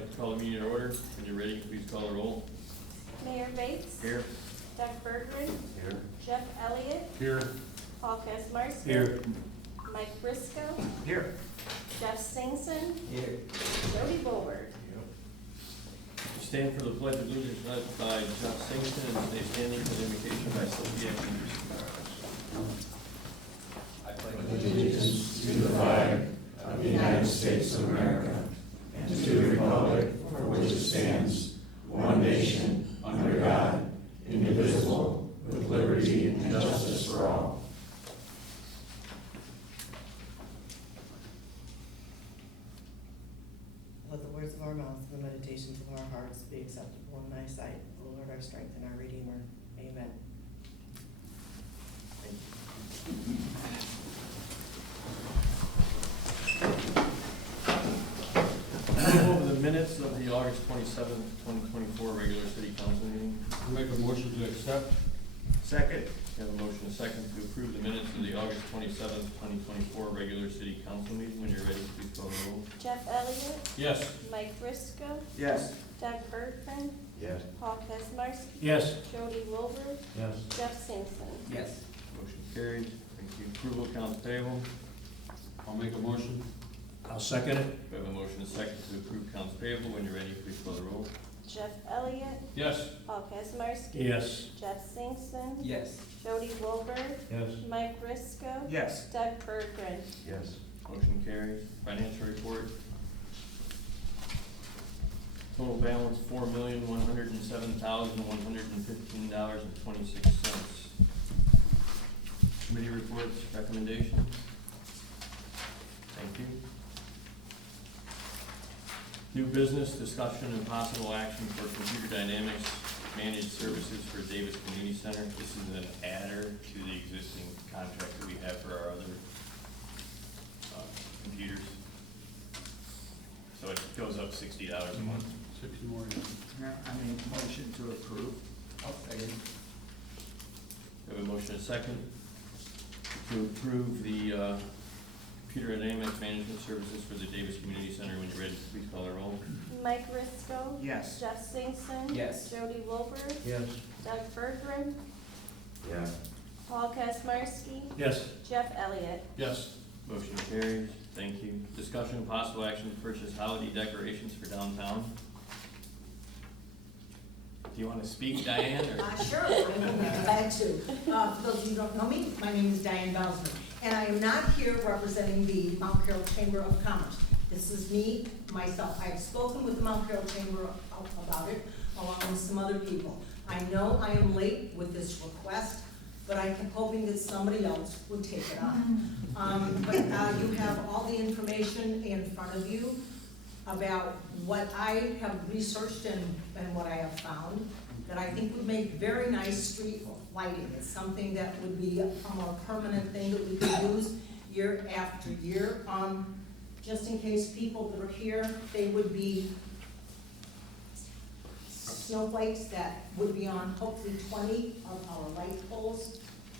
like to call the meeting to order. When you're ready, please call the roll. Mayor Bates. Here. Doug Bergren. Here. Jeff Elliott. Here. Paul Kaczmarski. Here. Mike Briscoe. Here. Jeff Singson. Here. Jody Bowler. Stand for the pledge of allegiance led by Jeff Singleton and stay standing for the invocation by Sophia Andrews. I pledge allegiance to the flag of the United States of America and to the republic for which it stands, one nation, under God, indivisible, with liberty and justice for all. Let the words of our mouths and the meditations of our hearts be acceptable in thy sight, O Lord, our strength and our Redeemer. Amen. Move over the minutes of the August 27th, 2024 regular city council meeting. I'll make a motion to accept. Second. We have a motion and a second to approve the minutes of the August 27th, 2024 regular city council meeting. When you're ready, please call the roll. Jeff Elliott. Yes. Mike Briscoe. Yes. Doug Bergren. Yes. Paul Kaczmarski. Yes. Jody Wilbur. Yes. Jeff Singson. Yes. Motion carries. Thank you. Approval of accounts payable. I'll make a motion. I'll second it. We have a motion and a second to approve accounts payable. When you're ready, please call the roll. Jeff Elliott. Yes. Paul Kaczmarski. Yes. Jeff Singson. Yes. Jody Wilbur. Yes. Mike Briscoe. Yes. Doug Bergren. Yes. Motion carries. Financial report. Total balance, $4,107,115.26. Committee reports, recommendations. Thank you. New business, discussion and possible action for computer dynamics managed services for Davis Community Center. This is an adder to the existing contract that we have for our other computers. So it goes up $60 a month. 60 more. I mean, motion to approve. I'll second. We have a motion and a second to approve the computer dynamics management services for the Davis Community Center. When you're ready, please call the roll. Mike Briscoe. Yes. Jeff Singson. Yes. Jody Wilbur. Yes. Doug Bergren. Yes. Paul Kaczmarski. Yes. Jeff Elliott. Yes. Motion carries. Thank you. Discussion and possible action to purchase holiday decorations for downtown. Do you want to speak, Diane? Or? Sure, I will be glad to. For those of you who don't know me, my name is Diane Belsman, and I am not here representing the Mount Carroll Chamber of Commerce. This is me, myself. I have spoken with the Mount Carroll Chamber about it, along with some other people. I know I am late with this request, but I kept hoping that somebody else would take it on. But you have all the information in front of you about what I have researched and what I have found that I think would make very nice street lighting. It's something that would be a more permanent thing that we could use year after year. Just in case people that are here, they would be snowflakes that would be on hopefully 20 of our light poles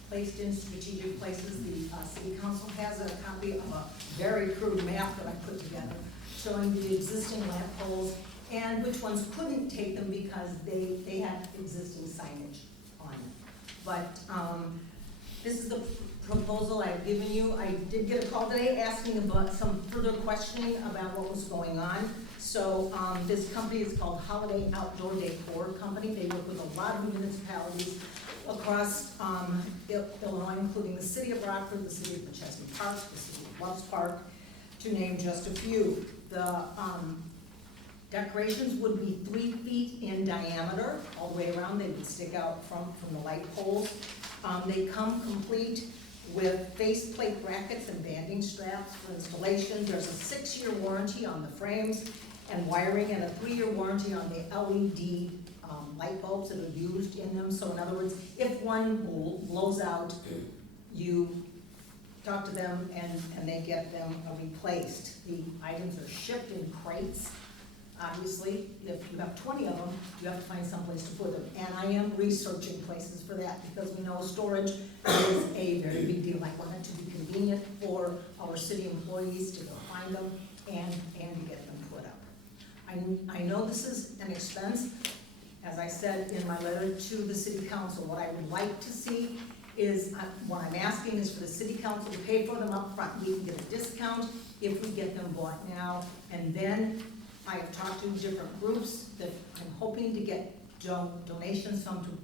placed in strategic places. The city council has a copy of a very crude map that I put together showing the existing lamp poles and which ones couldn't take them because they had existing signage on them. But this is the proposal I've given you. I did get a call today asking about some further questioning about what was going on. So this company is called Holiday Outdoor Decor Company. They work with a lot of municipalities across Illinois, including the city of Rockford, the city of McChesney Park, the city of Loves Park, to name just a few. The decorations would be 3 feet in diameter all the way around. They would stick out from the light poles. They come complete with faceplate brackets and banding straps for installation. There's a 6-year warranty on the frames and wiring and a 3-year warranty on the LED light bulbs that are used in them. So in other words, if one blows out, you talk to them and they get them replaced. The items are shipped in crates. Obviously, if you have 20 of them, you have to find some place to put them. And I am researching places for that because we know storage is a very big deal. I want it to be convenient for our city employees to go find them and to get them put up. I know this is an expense. As I said in my letter to the city council, what I would like to see is, what I'm asking is for the city council to pay for them up front. We can get a discount if we get them bought now. And then I've talked to different groups that I'm hoping to get donations from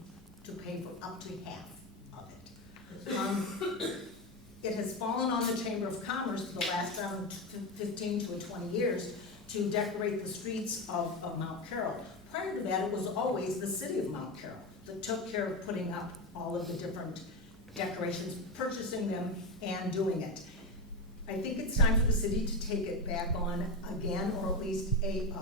to pay for up to half of it. It has fallen on the Chamber of Commerce for the last 15 to 20 years to decorate the streets of Mount Carroll. Prior to that, it was always the city of Mount Carroll that took care of putting up all of the different decorations, purchasing them and doing it. I think it's time for the city to take it back on again, or at least a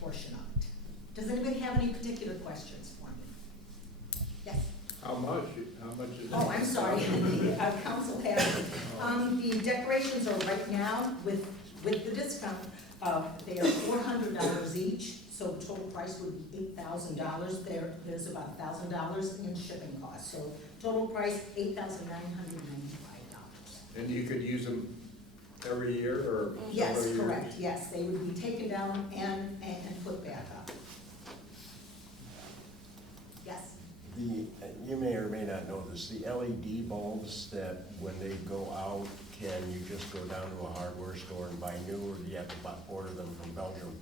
portion of it. Does anybody have any particular questions for me? Yes? How much is that? Oh, I'm sorry, the council has, the decorations are right now with the discount, they are $400 each, so the total price would be $8,000. There's about $1,000 in shipping costs, so total price $8,995. And you could use them every year or several Yes, years? correct, yes, they would be taken down and put back up. Yes? You may or may not know this, the LED bulbs that when they go out, can you just go down to a hardware store and buy new, or do you have to order them from Belgium?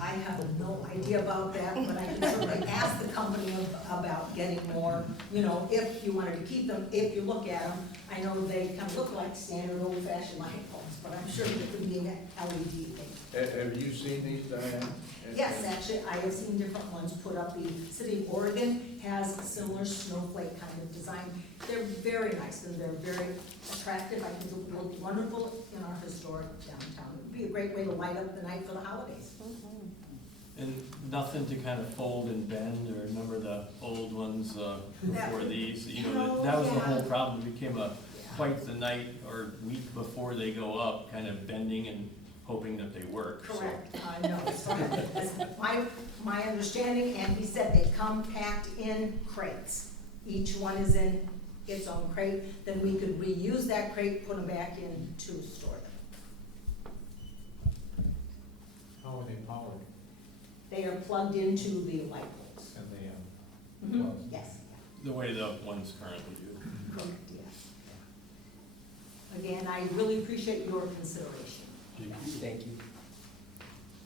I have no idea about that, but I can certainly ask the company about getting more, you know, if you wanted to keep them. If you look at them, I know they kind of look like standard old-fashioned light bulbs, but I'm sure it could be an LED thing. Have you seen these, Diane? Yes, actually, I have seen different ones put up. The city of Oregon has a similar snowflake kind of design. They're very nice and they're very attractive. I think it will look wonderful in our historic downtown. It would be a great way to light up the night for the holidays. And nothing to kind of fold and bend, or remember the old ones before these? You know, that was the whole problem. It became quite the night or week before they go up, kind of bending and hoping that they work. so. Correct, no, as far as my understanding, and he said they come packed in crates. Each one is in its own crate, then we could reuse that crate, put them back in to store them. How are they powered? They are plugged into the light poles. And they, Yes, The way the ones currently do. correct, yes. Again, I really appreciate your consideration. Thank you.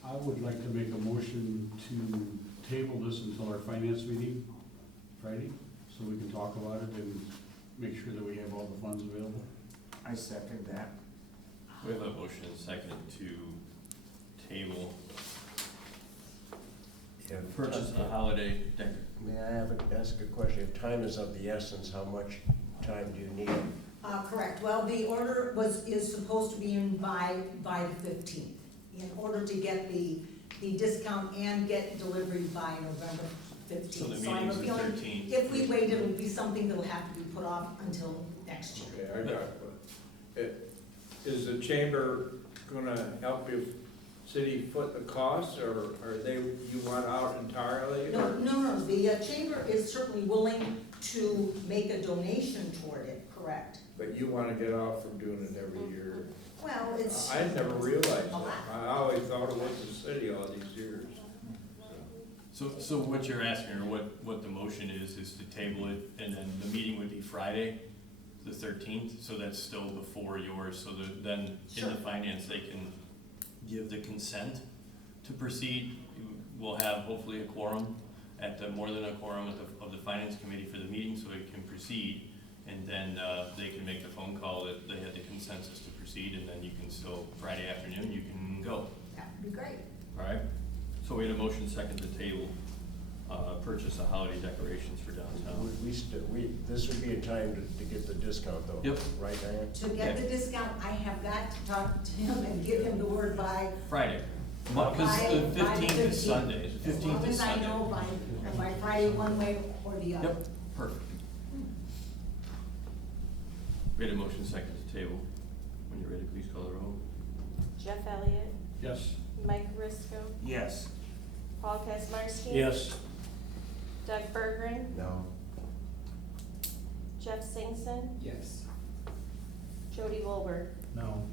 I would like to make a motion to table this until our finance meeting Friday, so we can talk about it and make sure that we have all the funds available. I second that. We have a motion and second to table purchase a holiday decor. May I ask a question? If time is of the essence, how much time do you need? Correct, well, the order is supposed to be in by the 15th, in order to get the discount and get delivery by November 15th. So the I have a meeting's the feeling 13th. If we wait, it'll be something that'll have to be put off until next year. Okay, I got it. Is the chamber gonna help your city foot the costs, or are you want out entirely? or- No, the chamber is certainly willing to make a donation toward it, correct? But you wanna get off from doing it every year? Well, it's. I never realized that. I always thought it was the city all these years. So what you're asking, or what the motion is to table it, and then the meeting would be Friday, the 13th, so that's still before yours, so that then in Sure. the finance, they can give the consent to proceed. We'll have hopefully a quorum more than a quorum of the finance committee for the meeting, so it can proceed. And then they can make the phone call that they had the consensus to proceed, and then you can still, Friday afternoon, you can go. That would be great. All right? So we had a motion second to table, purchase of holiday decorations for downtown. This would be a time to get the discount though. Yep. Right, Diane? To get the discount, I have got to talk to him and give him the word by. Friday, because the by 15th is Sunday, the As 15th long is as I Sunday. know by Friday, one way or the other. Yep, perfect. We had a motion second to table. When you're ready, please call the roll. Jeff Elliott, Yes. Mike Risco, Yes. Paul Kaczmarski. Yes. Doug Bergren, No. Jeff Singson, yes. Jody Wilbur. No.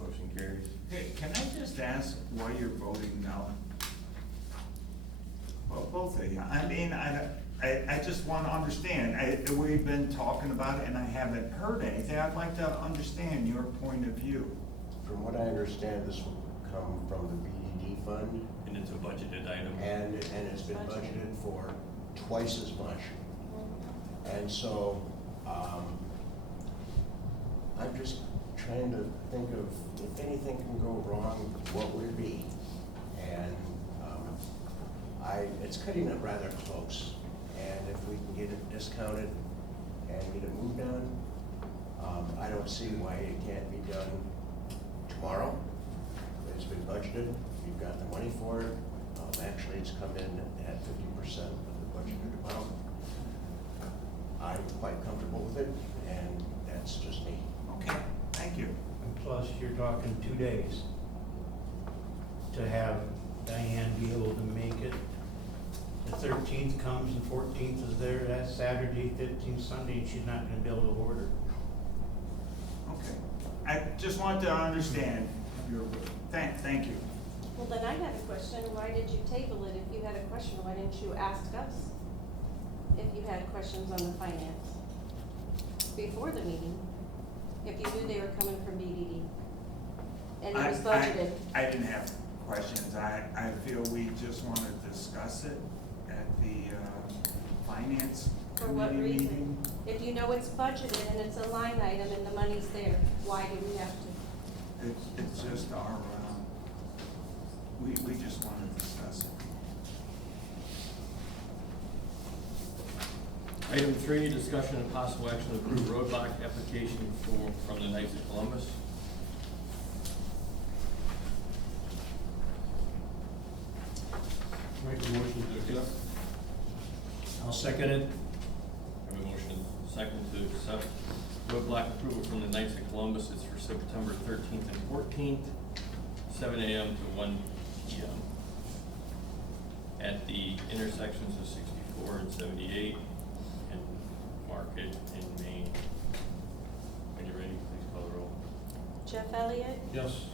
Motion carries. Hey, can I just ask why you're voting no? Well, both of you. I mean, I just want to understand. We've been talking about it and I haven't heard anything. I'd like to understand your point of view. From what I understand, this will come from the BDD fund, And it's a budgeted item. and it's been budgeted for twice as much. And so, I'm just trying to think of, if anything can go wrong, what would it be? And, it's cutting it rather close, and if we can get it discounted and get it moved on, I don't see why it can't be done tomorrow. It's been budgeted, you've got the money for it. Actually, it's come in at 50% of the budgeted amount. I'm quite comfortable with it, and that's just me. Okay, thank you. And plus, you're talking 2 days to have Diane be able to make it. The 13th comes and 14th is there, that's Saturday, 15th, Sunday, and she's not gonna be able to order. Okay. I just want to understand your, thank you. Well, then I had a question, why did you table it? If you had a question, why didn't you ask us? If you had questions on the finance before the meeting, if you knew they were coming from BDD and it was budgeted. I didn't have questions. I feel we just want to discuss it at the finance For what committee reason? meeting. If you know it's budgeted and it's a line item and the money's there, why do we have to? It's just our, we just want to discuss it. Item 3, discussion and possible action to approve roadblock application from the Knights of Columbus. Make a motion to accept. I'll second it. I have a motion second to accept roadblock approval from the Knights of Columbus. It's for September 13th and 14th, 7 a.m. to 1 p.m. at the intersections of 64 and 78 and Market and Main. When you're ready, please call the roll. Jeff Elliott, Yes.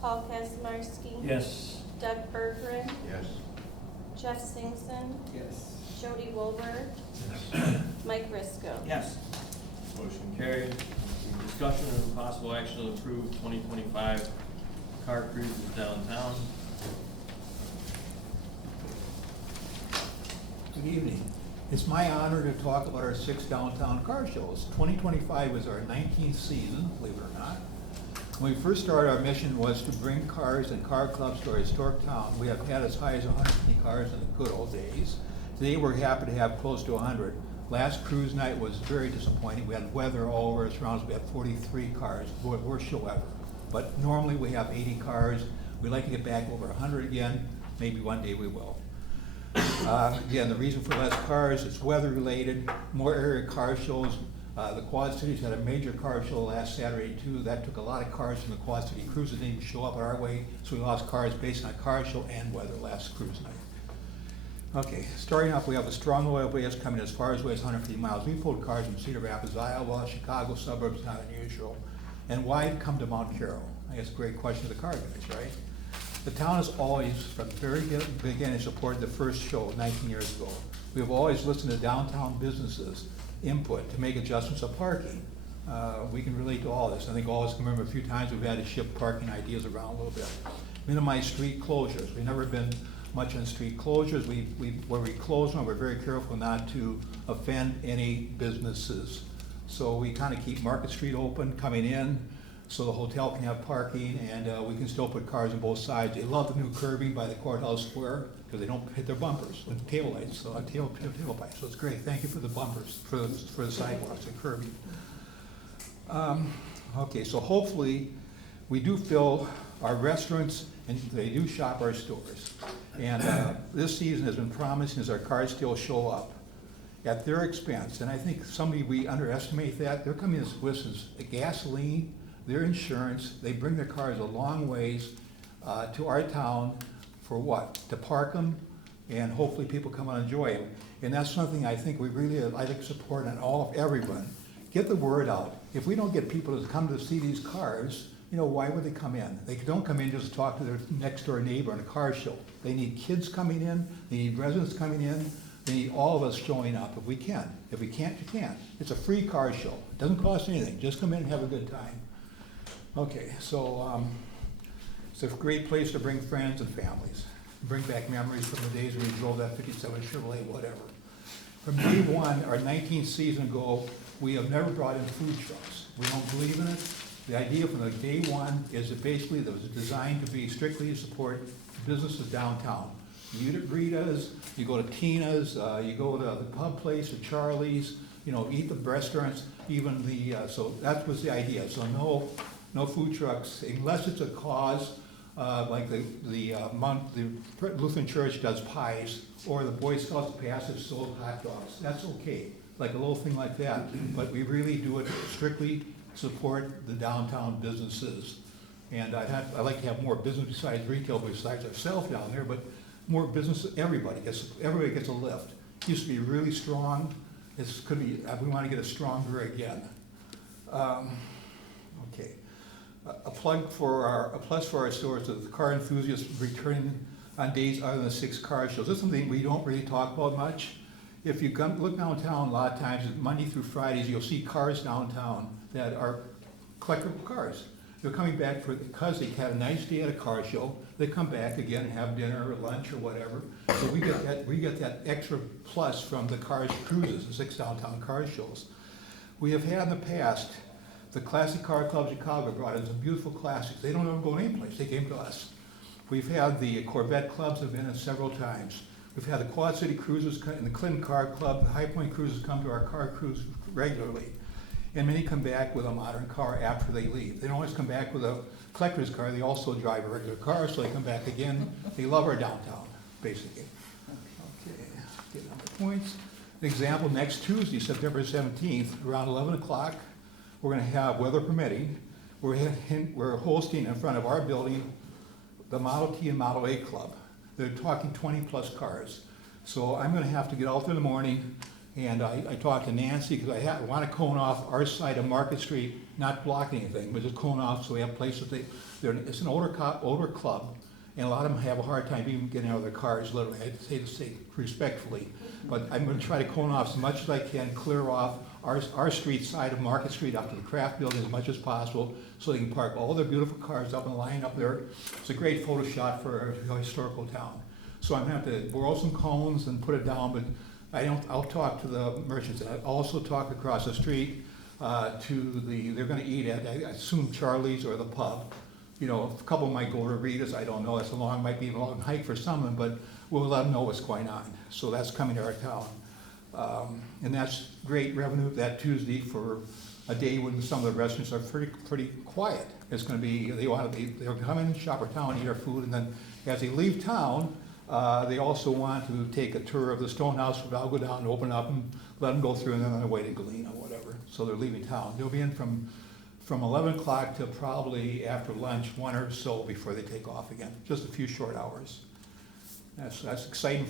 Paul Kaczmarski. Yes. Doug Bergren, Yes. Jeff Singson, Yes. Jody Wolbert, Mike Risco. Yes. Motion carried. Discussion and possible action to approve 2025 car cruises downtown. Good evening. It's my honor to talk about our 6 downtown car shows. 2025 was our 19th season, believe it or not. When we first started, our mission was to bring cars and car clubs to our historic town. We have had as high as 150 cars in the good old days. Today, we're happy to have close to 100. Last cruise night was very disappointing. We had weather all over us around us. We had 43 cars, worst show ever. But normally, we have 80 cars. We'd like to get back over 100 again. Maybe one day we will. Again, the reason for less cars, it's weather related, more area car shows. The Quad Cities had a major car show last Saturday too. That took a lot of cars from the Quad City cruises. Didn't even show up our way, so we lost cars based on car show and weather last cruise night. Okay, starting off, we have a strong oil base coming as far as 150 miles. We pulled cars from Cedar Rapids, Iowa, Chicago suburbs, not unusual. And why come to Mount Carroll? I guess a great question to the car guys, right? The town has always, from the very beginning, supported the first show 19 years ago. We have always listened to downtown businesses' input to make adjustments of parking. We can relate to all this. I think all of us can remember a few times we've had to shift parking ideas around a little bit. Minimize street closures. We've never been much on street closures. Where we close them, we're very careful not to offend any businesses. So we kind of keep Market Street open coming in, so the hotel can have parking, and we can still put cars on both sides. They love the new curbing by the courthouse square, because they don't hit their bumpers with tail lights, so tailpipes, so it's great. Thank you for the bumpers, for the sidewalks and curbing. Okay, so hopefully, we do fill our restaurants, and they do shop our stores. And this season has been promising as our cars still show up at their expense, and I think we underestimate that. They're coming with us gasoline, their insurance. They bring their cars a long ways to our town for what? To park them, and hopefully people come and enjoy them. And that's something I think we really like to support on everyone. Get the word out. If we don't get people to come to see these cars, You know, why would they come in? They don't come in just to talk to their next door neighbor on a car show. They need kids coming in, they need residents coming in, they need all of us showing up if we can. If we can't, you can't. It's a free car show. It doesn't cost anything. Just come in and have a good time. Okay, so it's a great place to bring friends and families. Bring back memories from the days when we drove that 57 Chevrolet, whatever. From day one, our 19th season ago, we have never brought in food trucks. We don't believe in it. The idea from the day one is that basically it was designed to be strictly to support businesses downtown. You eat at Rita's, you go to Tina's, you go to the pub place, to Charlie's, you know, eat the restaurants, even the, so that was the idea. So no food trucks, unless it's a cause, like the Lutheran Church does pies, or the Boy Scouts Passage sold hot dogs. That's okay, like a little thing like that. But we really do it strictly support the downtown businesses. And I'd like to have more business besides retail, besides ourselves down there, but more business, everybody gets a lift. It used to be really strong. It's could be, we want to get it stronger again. Okay. A plus for our stores is the car enthusiasts returning on days other than the 6 car shows. This is something we don't really talk about much. If you look downtown, a lot of times, Monday through Fridays, you'll see cars downtown that are collectible cars. They're coming back because they had a nice day at a car show. They come back again and have dinner or lunch or whatever. So we get that extra plus from the cars cruises, the 6 downtown car shows. We have had in the past, the Classic Car Club Chicago brought in some beautiful classics. They don't ever go anyplace. They came to us. We've had the Corvette clubs have been in several times. We've had the Quad City Cruisers and the Clinton Car Club, the High Point Cruisers come to our car cruise regularly. And many come back with a modern car after they leave. They don't always come back with a collector's car. They also drive a regular car, so they come back again. They love our downtown, basically. Okay, get on the points. An example, next Tuesday, September 17th, around 11 o'clock, we're going to have, weather permitting, we're hosting in front of our building the Model T and Model A Club. They're talking 20-plus cars. So I'm going to have to get out there in the morning, and I talked to Nancy because I want to cone off our side of Market Street, not block anything, but just cone off so we have places. It's an older club, and a lot of them have a hard time even getting out of their cars, literally. I hate to say respectfully, but I'm going to try to cone off as much as I can, clear off our street side of Market Street up to the craft building as much as possible, so they can park all their beautiful cars up and line up there. It's a great photo shot for a historical town. So I'm going to have to borrow some cones and put it down, but I'll talk to the merchants. I also talk across the street they're going to eat at, I assume Charlie's or the pub. You know, a couple might go to Rita's, I don't know. Might be a long hike for some of them, but we'll let them know what's going on. So that's coming to our town. And that's great revenue that Tuesday for a day when some of the restaurants are pretty quiet. It's going to be, they'll come in, shop our town, eat our food, and then as they leave town, they also want to take a tour of the stone house. I'll go down and open up and let them go through, and then on their way to Galena or whatever. So they're leaving town. They'll be in from 11 o'clock to probably after lunch, 1 or so before they take off again. Just a few short hours. That's exciting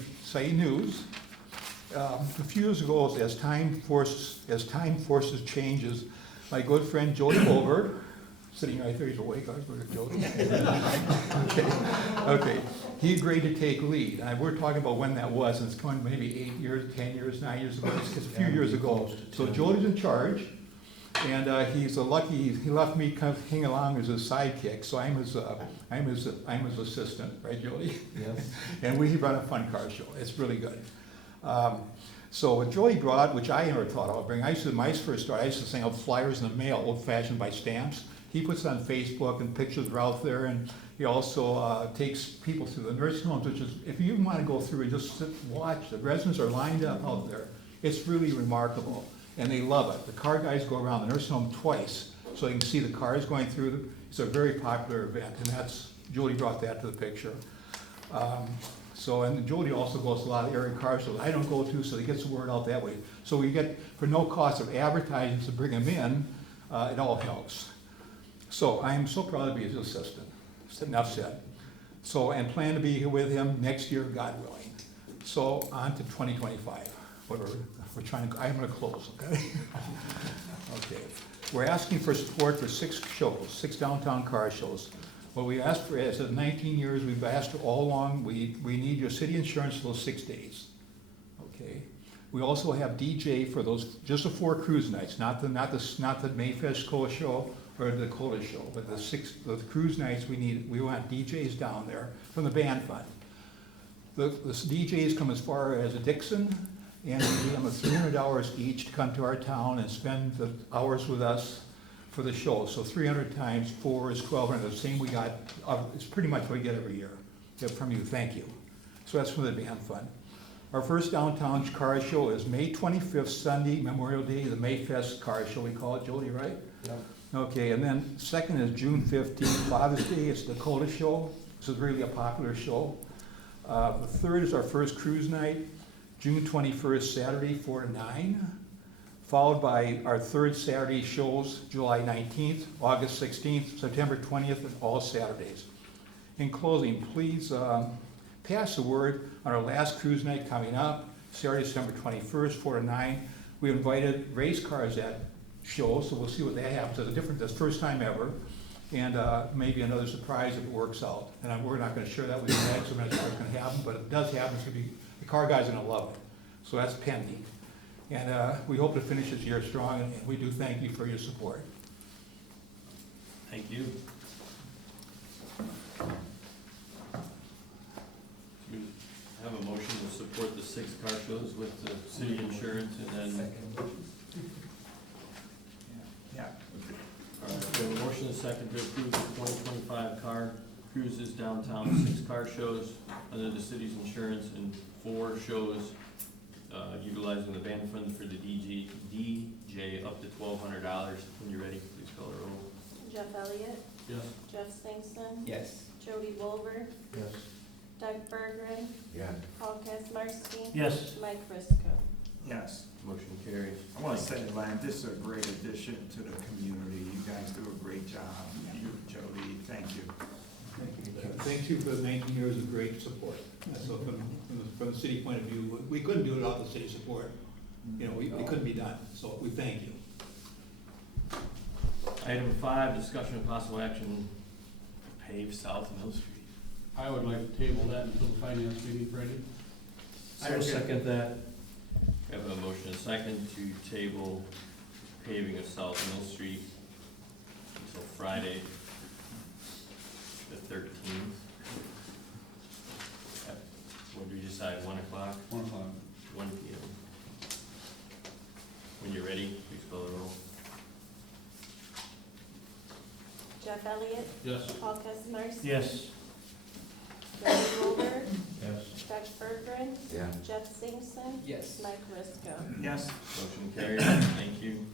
news. A few years ago, as time forces changes, my good friend Jody Goldberg, sitting right there, he's awake, I was going to Jody. Okay, he agreed to take lead. And we're talking about when that was, and it's going maybe 8 years, 10 years, 9 years ago. It's a few years ago. So Jody's in charge, and he's he left me kind of hang along as his sidekick. So I'm his assistant, right, Jody? Yes. And we run a fun car show. It's really good. So what Jody brought, which I never thought I would bring, when I first started, I used to send out flyers in the mail, old-fashioned by stamps. He puts it on Facebook, and pictures are out there, and he also takes people through the nursing homes, which is, if you want to go through and just sit and watch, the residents are lined up out there. It's really remarkable, and they love it. The car guys go around the nursing home twice, so you can see the cars going through. It's a very popular event, and Jody brought that to the picture. And Jody also goes to a lot of area car shows I don't go to, so he gets the word out that way. So we get, for no cost of advertising to bring him in, it all helps. So I am so proud to be his assistant. Enough said. So, and plan to be here with him next year, God willing. So on to 2025. Whatever we're trying to, I'm going to close, okay? Okay. we're asking for support for 6 shows, 6 downtown car shows. What we asked for is, in 19 years, we've asked all along, we need your city insurance for those 6 days. Okay? We also have DJ for those, just the 4 cruise nights, not the Mayfest Cola show or the Cola show, but the cruise nights we want DJs down there from the band fund. The DJs come as far as Dixon, and we give them $300 each to come to our town and spend the hours with us for the show. So 300 times 4 is 1,200, the same we got, it's pretty much what we get every year. From you, thank you. So that's from the band fund. Our first downtown car show is May 25th, Sunday, Memorial Day, the Mayfest car show, we call it, Jody, right? Yep. Okay, and then second is June 15th, Father's Day, it's the Dakota show. This is really a popular show. The third is our first cruise night, June 21st, Saturday, 4 to 9. Followed by our third Saturday shows, July 19th, August 16th, September 20th, and all Saturdays. In closing, please pass the word on our last cruise night coming up, Saturday, December 21st, 4 to 9. We invited race cars at show, so we'll see what that happens. It's the first time ever, and maybe another surprise if it works out. And we're not going to share that with you next, so we're not sure what's going to happen, but it does happen. It's gonna be, the car guys are going to love it. So that's pending. And we hope to finish this year strong, and we do thank you for your support. Thank you. We have a motion to support the 6 car shows with the city insurance, and then, Yeah. we have a motion and a second to approve the 2025 car cruises downtown, 6 car shows under the city's insurance, and 4 shows utilizing the band fund for the DJ up to $1,200. When you're ready, please call the roll. Jeff Elliott, Yes. Jeff Singson, Yes. Jody Wolver, Yes. Doug Bergren, Yeah. Paul Kaczmarski. Yes. Mike Frisco. Yes. Motion carries. I want to say, Len, this is a great addition to the community. You guys do a great job. You, Jody, thank you. Thank you for the 19 years of great support. So from the city point of view, we couldn't do it without the city support. You know, it couldn't be done, so we thank you. Item 5, discussion of possible action, pave South Mill Street. I would like to table that until the finance meeting Friday. I will second that. We have a motion and a second to table paving of South Mill Street until Friday, the 13th. What did we decide, 1 o'clock? 1 o'clock. 1 p.m. When you're ready, please call the roll. Jeff Elliott, Yes. Paul Kaczmarski. Yes. Jody Wolver, Yes. Doug Bergren, Yeah. Jeff Singson. Yes. Mike Frisco. Yes. Motion carries, thank you.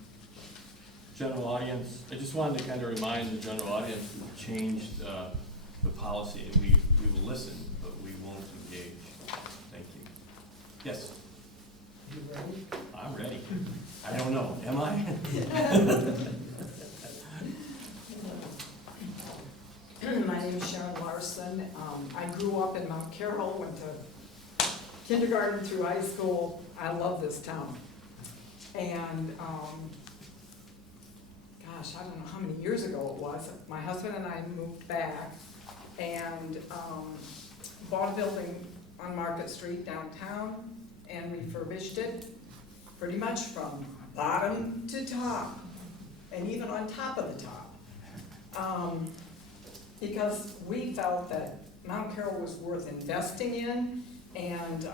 General audience, I just wanted to kind of remind the general audience, we've changed the policy, and we will listen, but we won't engage. Thank you. Yes? You ready? I'm ready. I don't know, am I? My name is Sharon Larson. I grew up in Mount Carroll, went to kindergarten through high school. I love this town. And, gosh, I don't know how many years ago it was, my husband and I moved back and bought a building on Market Street downtown and refurbished it pretty much from bottom to top, and even on top of the top. Because we felt that Mount Carroll was worth investing in, and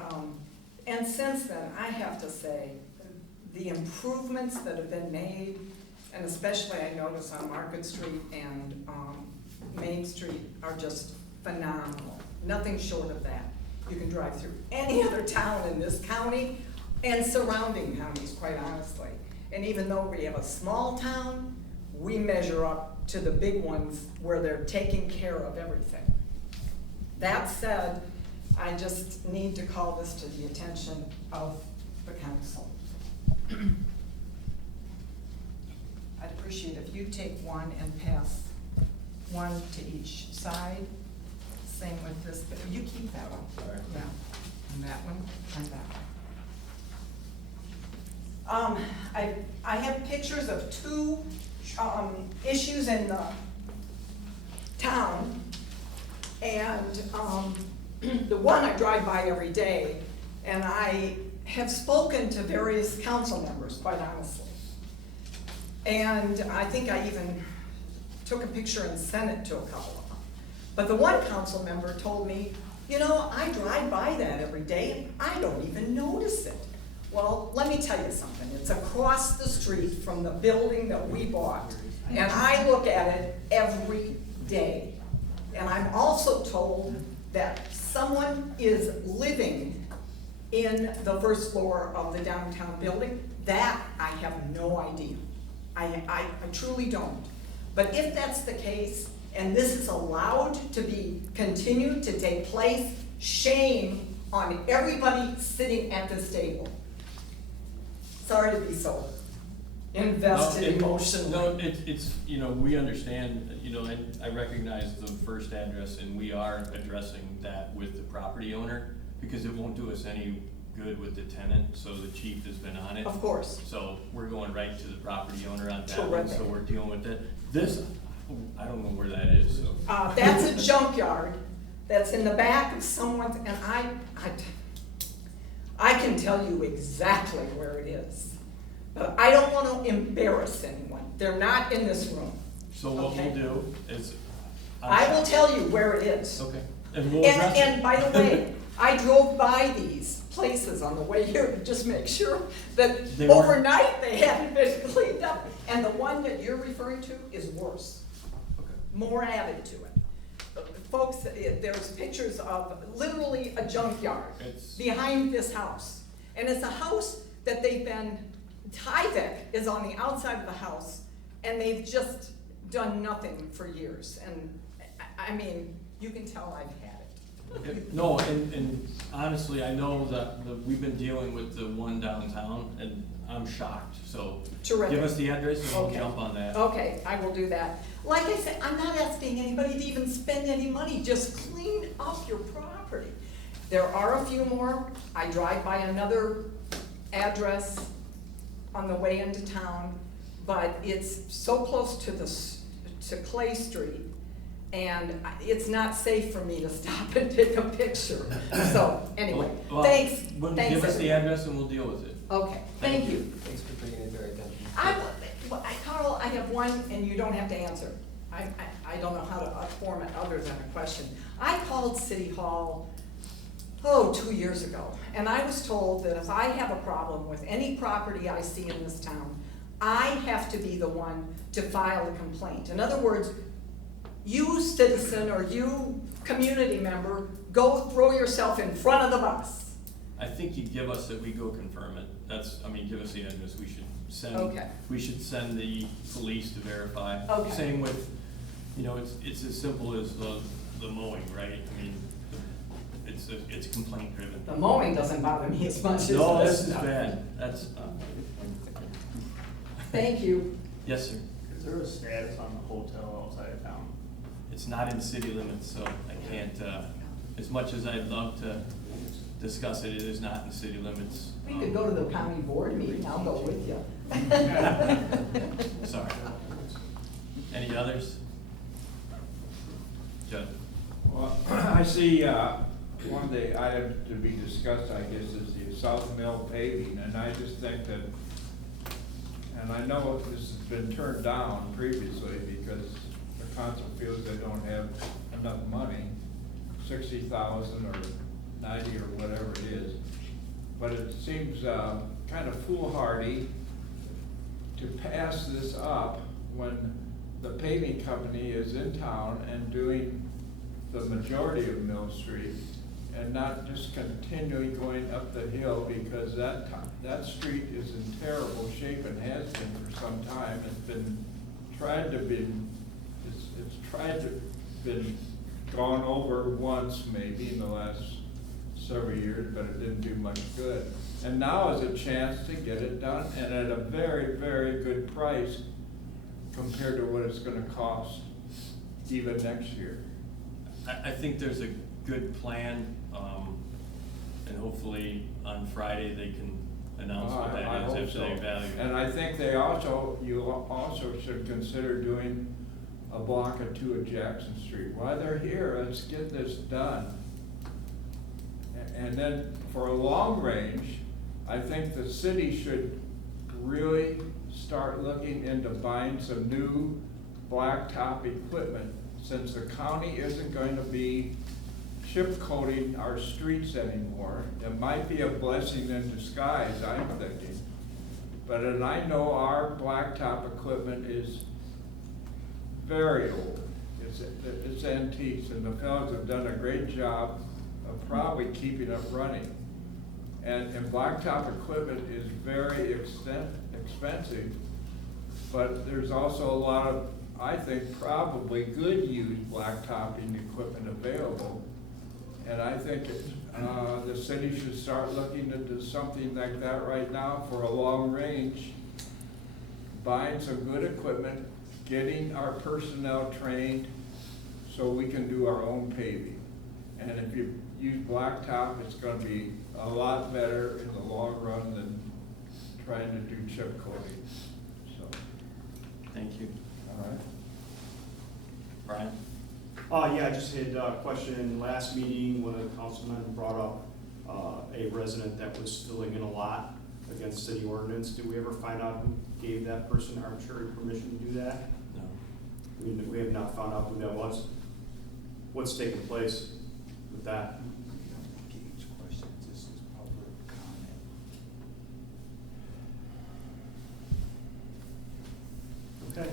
since then, I have to say, the improvements that have been made, and especially I notice on Market Street and Main Street, are just phenomenal. Nothing short of that. You can drive through any other town in this county and surrounding counties, quite honestly. And even though we have a small town, we measure up to the big ones where they're taking care of everything. That said, I just need to call this to the attention of the council. I'd appreciate if you take one and pass one to each side. Same with this, but you keep that one. Sorry. Yeah, and that one, and that one. I have pictures of 2 issues in the town, and the one I drive by every day, and I have spoken to various council members, quite honestly. And I think I even took a picture and sent it to a couple of them. But the one council member told me, you know, I drive by that every day and I don't even notice it. Well, let me tell you something. It's across the street from the building that we bought, and I look at it every day. And I'm also told that someone is living in the first floor of the downtown building. That I have no idea. I truly don't. But if that's the case, and this is allowed to be continued to take place, shame on everybody sitting at this table. Sorry to be so invested emotionally. No, it's, you know, we understand, you know, and I recognize the first address, and we are addressing that with the property owner, because it won't do us any good with the tenant, so the chief has been on it. Of course. So we're going right to the property owner on that one, Terrific. so we're dealing with that. This, I don't know where that is, so. That's a junkyard that's in the back of someone's, and I can tell you exactly where it is. But I don't want to embarrass anyone. They're not in this room. So what Okay. we'll do is. I will tell you where it is. Okay, and we'll address it. And by the way, I drove by these places on the way here to just make sure that They weren't- overnight they hadn't been cleaned up. And the one that you're referring to is worse. Okay. More added to it. Folks, there's pictures of literally a junkyard It's- behind this house. And it's a house that they've been, Tyvek is on the outside of the house, and they've just done nothing for years. And I mean, you can tell I've had it. No, and honestly, I know that we've been dealing with the one downtown, and I'm shocked, so. Terrific. Give us the address and we'll Okay. jump on that. Okay, I will do that. Like I said, I'm not asking anybody to even spend any money, just clean up your property. There are a few more. I drive by another address on the way into town, but it's so close to Clay Street, and it's not safe for me to stop and take a picture. So, anyway, Well, thanks, Give us everyone. the address and we'll deal with it. Okay, thank you. Thanks for bringing it to our attention. Carl, I have one, and you don't have to answer. I don't know how to form it other than a question. I called City Hall, 2 years ago, and I was told that if I have a problem with any property I see in this town, I have to be the one to file a complaint. In other words, you citizen or you community member, go throw yourself in front of the bus. I think you give us it, we go confirm it. Give us the address, we should send. Okay. We should send the police to verify. Okay. Same with, you know, it's as simple as the mowing, right? I mean, it's complaint driven. The mowing doesn't bother me as much as No, this this is stuff. bad, that's, Thank you. yes, sir. Is there a status on the hotel outside of town? It's not in city limits, so I can't, as much as I'd love to discuss it, it is not in city limits. We could go to the county board meeting, I'll go with you. Sorry. Any others? Judd? Well, I see, one of the items to be discussed, I guess, is the South Mill paving, and I just think that, and I know this has been turned down previously because the council feels they don't have enough money, 60,000 or 90 or whatever it is. But it seems kind of foolhardy to pass this up when the paving company is in town and doing the majority of Mill Street, and not just continually going up the hill, because that street is in terrible shape and has been for some time. It's been tried to been gone over once maybe in the last several years, but it didn't do much good. And now is a chance to get it done, and at a very, very good price compared to what it's gonna cost even next year. I think there's a good plan, and hopefully on Friday they can announce what I that hope is if so. they value. And I think you also should consider doing a block or two of Jackson Street. While they're here, let's get this done. And then for a long range, I think the city should really start looking into buying some new blacktop equipment, since the county isn't going to be chip coating our streets anymore. It might be a blessing in disguise, I'm thinking. But, and I know our blacktop equipment is very old. It's antiques, and the fellows have done a great job of probably keeping it running. And blacktop equipment is very expensive, but there's also a lot of, I think, probably good used blacktopping equipment available. And I think the city should start looking into something like that right now for a long range, buying some good equipment, getting our personnel trained so we can do our own paving. And if you use blacktop, it's gonna be a lot better in the long run than trying to do chip coating, so. Thank you. All right. Brian? Yeah, I just had a question last meeting when a councilman brought up a resident that was filling in a lot against city ordinance. Did we ever find out who gave that person arbitrary permission to do that? No. We have not found out who that was. What's taking place with that? Engage questions, this is public comment. Okay.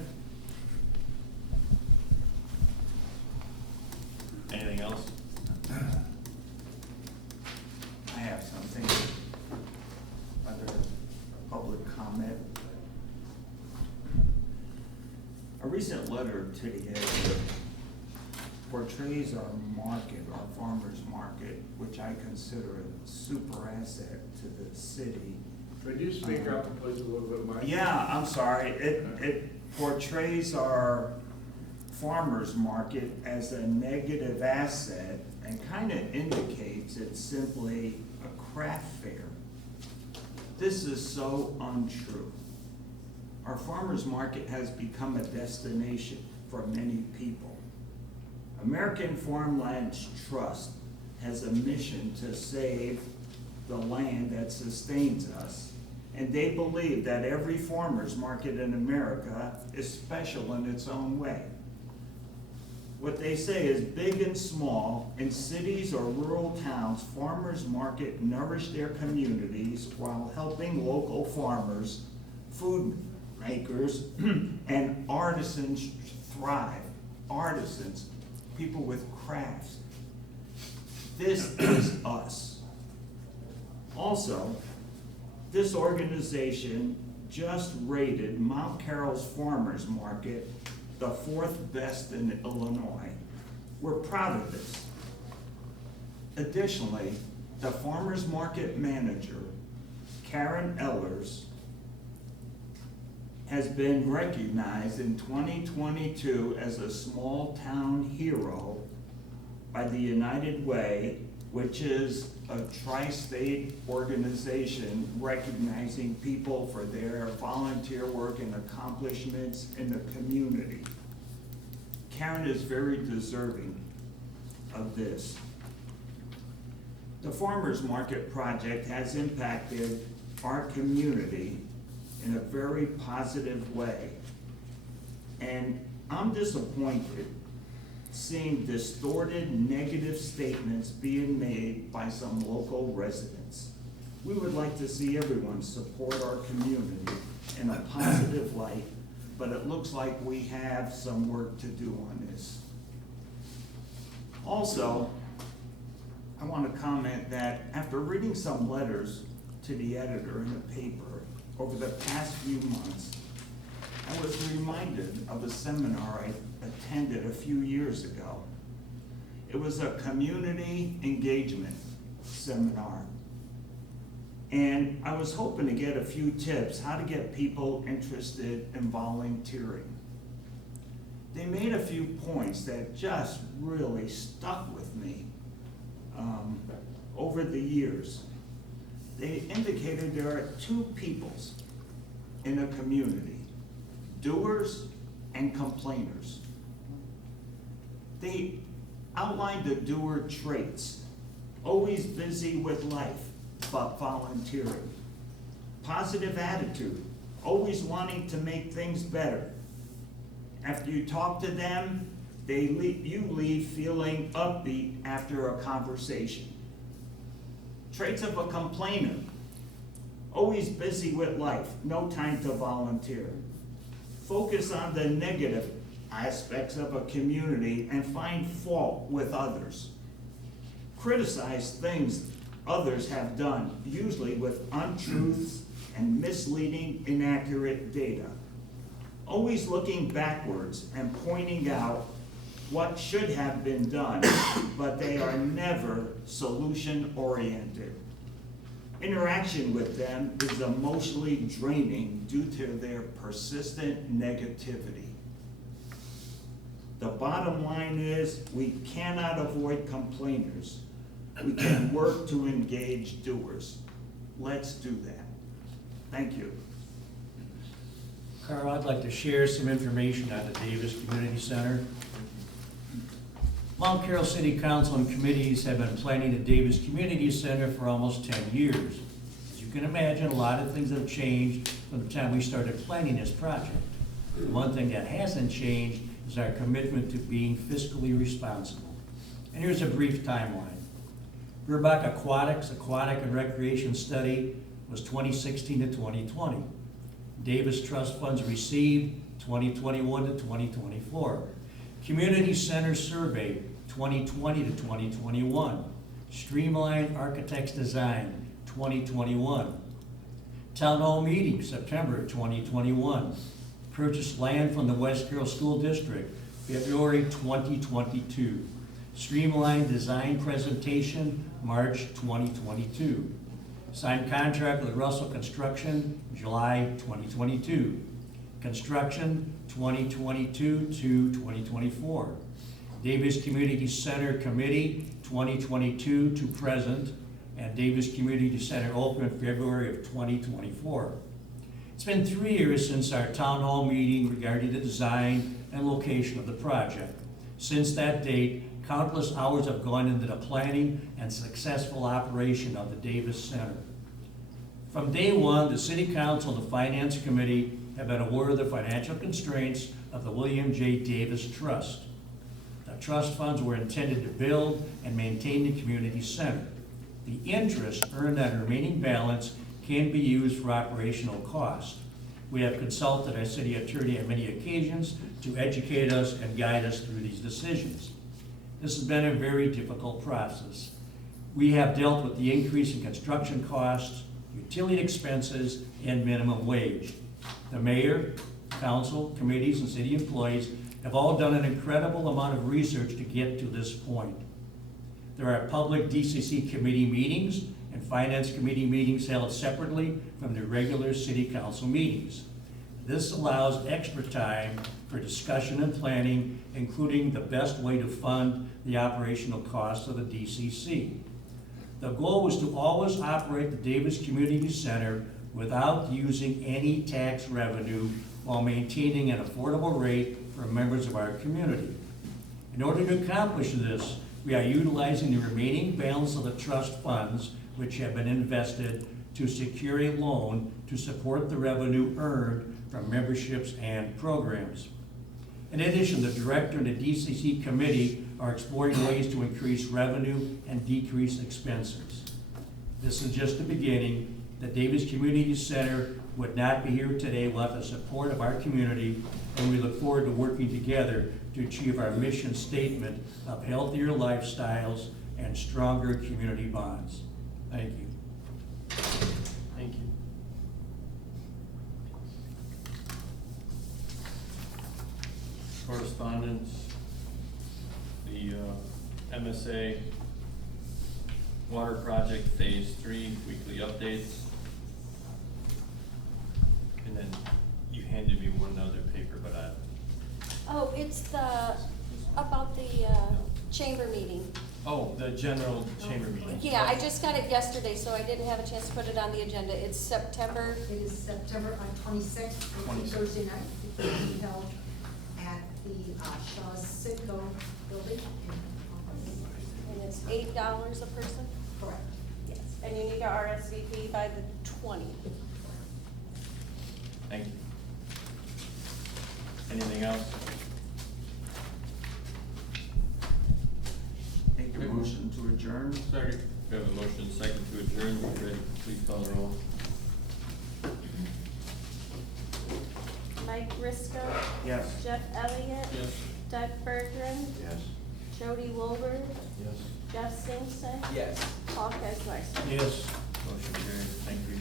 Anything else? I have something. Other public comment. A recent letter to the editor portrays our market, our farmers market, which I consider a super asset to the city. Could you speak up please a little bit, Mike? Yeah, I'm sorry. It portrays our farmers market as a negative asset and kind of indicates it's simply a craft fair. This is so untrue. Our farmers market has become a destination for many people. American Farmlands Trust has a mission to save the land that sustains us, and they believe that every farmers market in America is special in its own way. What they say is big and small, in cities or rural towns, farmers market nourish their communities while helping local farmers, food makers, and artisans thrive. Artisans, people with crafts. This is us. Also, this organization just rated Mount Carroll's Farmers Market the 4th best in Illinois. We're proud of this. Additionally, the Farmers Market manager, Karen Ellers, has been recognized in 2022 as a small town hero by the United Way, which is a tri-state organization recognizing people for their volunteer work and accomplishments in the community. Karen is very deserving of this. The Farmers Market Project has impacted our community in a very positive way. And I'm disappointed seeing distorted negative statements being made by some local residents. We would like to see everyone support our community in a positive light, but it looks like we have some work to do on this. Also, I want to comment that after reading some letters to the editor in the paper over the past few months, I was reminded of a seminar I attended a few years ago. It was a community engagement seminar. And I was hoping to get a few tips how to get people interested in volunteering. They made a few points that just really stuck with me over the years. they indicated there are two peoples in a community, doers and complainers. They outlined the doer traits, always busy with life, but volunteering. Positive attitude, always wanting to make things better. After you talk to them, you leave feeling upbeat after a conversation. Traits of a complainer, always busy with life, no time to volunteer. Focus on the negative aspects of a community and find fault with others. Criticize things others have done, usually with untruths and misleading, inaccurate data. Always looking backwards and pointing out what should have been done, but they are never solution-oriented. Interaction with them is emotionally draining due to their persistent negativity. The bottom line is, we cannot avoid complainers. We can work to engage doers. Let's do that. Thank you. Carl, I'd like to share some information on the Davis Community Center. Mount Carroll City Council and committees have been planning the Davis Community Center for almost 10 years. As you can imagine, a lot of things have changed from the time we started planning this project. The one thing that hasn't changed is our commitment to being fiscally responsible. And here's a brief timeline. Burbach Aquatics, Aquatic and Recreation Study was 2016 to 2020. Davis Trust Funds received 2021 to 2024. Community Center Survey 2020 to 2021. Streamlined Architects Design 2021. Town Hall Meeting September 2021. Purchased land from the West Carroll School District February 2022. Streamlined Design Presentation March 2022. Signed contract with Russell Construction July 2022. Construction 2022 to 2024. Davis Community Center Committee 2022 to present, and Davis Community Center opened February of 2024. It's been 3 years since our town hall meeting regarding the design and location of the project. Since that date, countless hours have gone into the planning and successful operation of the Davis Center. From day one, the City Council and the Finance Committee have been aware of the financial constraints of the William J. Davis Trust. The trust funds were intended to build and maintain the community center. The interest earned on the remaining balance can be used for operational costs. We have consulted our city attorney on many occasions to educate us and guide us through these decisions. This has been a very difficult process. We have dealt with the increase in construction costs, utility expenses, and minimum wage. The mayor, council, committees, and city employees have all done an incredible amount of research to get to this point. There are public DCC committee meetings and finance committee meetings held separately from the regular city council meetings. This allows extra time for discussion and planning, including the best way to fund the operational costs of the DCC. The goal was to always operate the Davis Community Center without using any tax revenue while maintaining an affordable rate for members of our community. In order to accomplish this, we are utilizing the remaining balance of the trust funds, which have been invested, to secure a loan to support the revenue earned from memberships and programs. In addition, the director and the DCC committee are exploring ways to increase revenue and decrease expenses. This is just the beginning. The Davis Community Center would not be here today without the support of our community, and we look forward to working together to achieve our mission statement of healthier lifestyles and stronger community bonds. Thank you. Thank you. Correspondence, the MSA Water Project Phase 3 weekly updates. And then you handed me one other paper, but Oh, it's about the chamber meeting. Oh, the general chamber meeting. Yeah, I just got it yesterday, so I didn't have a chance to put it on the agenda. It's September, It is September 26th, it's a 26th. Thursday night. It will be held at the Shaw Citgo building. and it's $8 a person? Correct. Yes. And you need to RSVP by the 20th. Thank you. Anything else? Take a motion to adjourn. Second. We have a motion second to adjourn. Ready, please call the roll. Mike Risco, Yes. Jeff Elliott, Yes. Doug Bergren, Yes. Jody Wolver, Yes. Jeff Singson, Yes. Paul Kesler. Yes. Motion carried. Thank you.